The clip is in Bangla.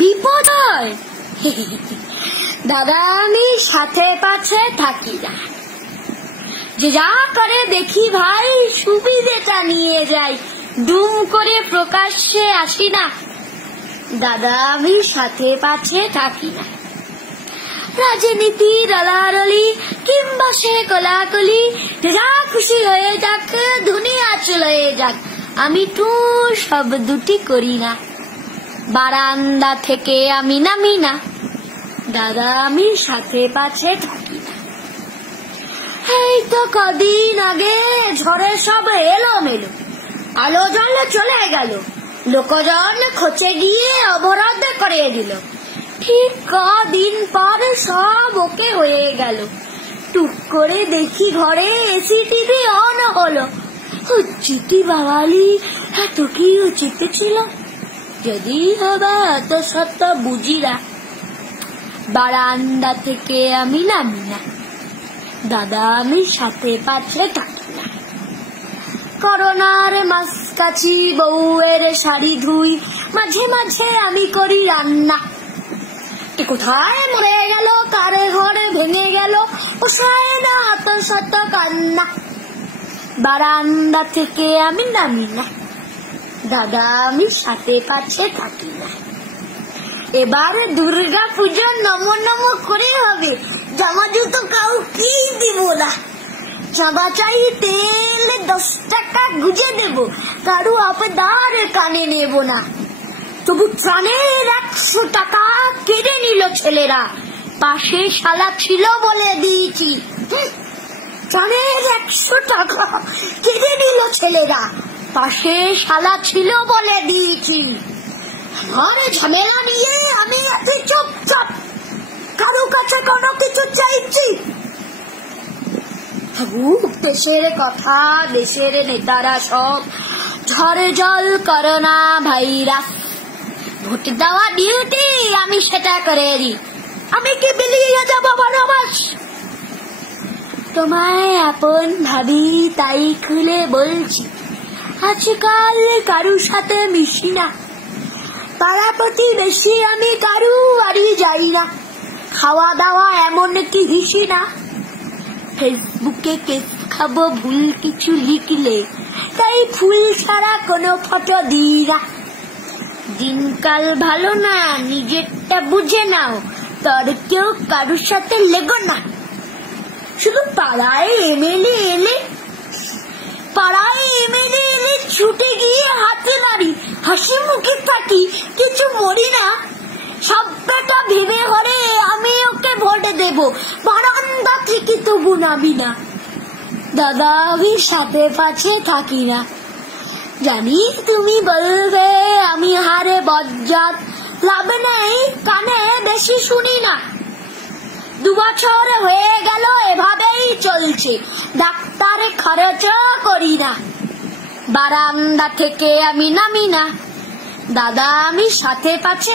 বিপদ হয়। দাদা আমি সাথে পাছে থাকি না, যে যা করে দেখি ভাই সুবিধেটা নিয়ে যাই, দুম করে প্রকাশ্যে আসি না। দাদা আমি সাথে পাছে থাকি না। রাজনীতি রলারলি কিংবা সে কোলাকুলি, যা খুশি হয়ে যাক, দুনিয়া চলে যাক, আমি তো সব দুটি করি না। বারান্দা থেকে আমি নামি না, দাদা আমি সাথে পাছে থাকি না। এই তো কদিন আগে ঝড়ে সব এলো মেলো, আলো জলে চলে গেল, লোকজন খোঁচে গিয়ে অবরোধ করে দিল। ঠিক কদিন পর সব ওকে হয়ে গেল। টুক করে দেখি ঘরে এসি টিভি অন হলো। উচিত বাঙালি এত কি উচিত ছিল, যদি হবা এত সত্য বুঝিরা। বারান্দা থেকে আমি নামি না, দাদা আমি সাথে পাছে থাকি না। করোনার মাসকাছি বউয়ের শাড়ি ধুই, মাঝে মাঝে আমি করি রান্না। কোথায় মরে গেল, কারে ঘরে ভেঙে গেল, পোষায় না এত শত কান্না। বারান্দা থেকে আমি নামি না, দাদা আমি সাথে পাছে থাকি না। এবারে দুর্গা পুজো নমো নমো করে হবে, জামা জুতো কাউকেই দিব না। চাঁদা চাই তেল 10 টাকা গুজে দেব, কারু আবেদার কানে নেব না। তবু ত্রাণের 100 টাকা কেড়ে নিল ছেলেরা, পাশে শালা ছিল বলে দিয়েছি। ত্রাণের 100 টাকা কেড়ে নিল ছেলেরা, পাশে শালা ছিল বলে দিয়েছি। আমার ঝামেলা নিয়ে আমি এত চুপচাপ, কারো কাছে কোনো কিছু চাইছি? দেশের কথা, দেশের নেতারা সব ঝড়ে জল, করোনা ভাইরাস। ভোট দেওয়া ডিউটি, আমি সেটা করে দিই। আমি কি বেরিয়ে যাব বনবাস? তোমায় আপন ভাবি তাই খুলে বলছি, আজকাল কারুর সাথে মিশি না। পাড়া প্রতিবেশী আমি কারু বাড়ি যাই না। খাওয়া দাওয়া এমন কি হিসি না। ফেসবুকে কেস খাবো ভুল কিছু লিখলে, তাই ফুল ছাড়া কোনো ফটো দিই না। দিনকাল ভালো না, নিজেরটা বুঝে নাও, তোর কেউ কারুর সাথে লেগো না। শুধু পাড়ায় এমএলএ এলে ছুটে গিয়ে হাতে নাড়ি, হাসি মুখে থাকি, কিছু মরি না। সবটা ভেবে হরে আমি ওকে ভোট দেব, বারান্দা থেকে তবু নামি না। দাদা আমি সাথে পাছে থাকি না। জানি তুমি বলবে আমি হারে বজ্জাত, লাভ নেই, কানে বেশি শুনি না। 2 বছর হয়ে গেল এভাবেই চলছে, ডাক্তার খরচ করি না। বারান্দা থেকে আমি নামি না, দাদা আমি সাথে পাছে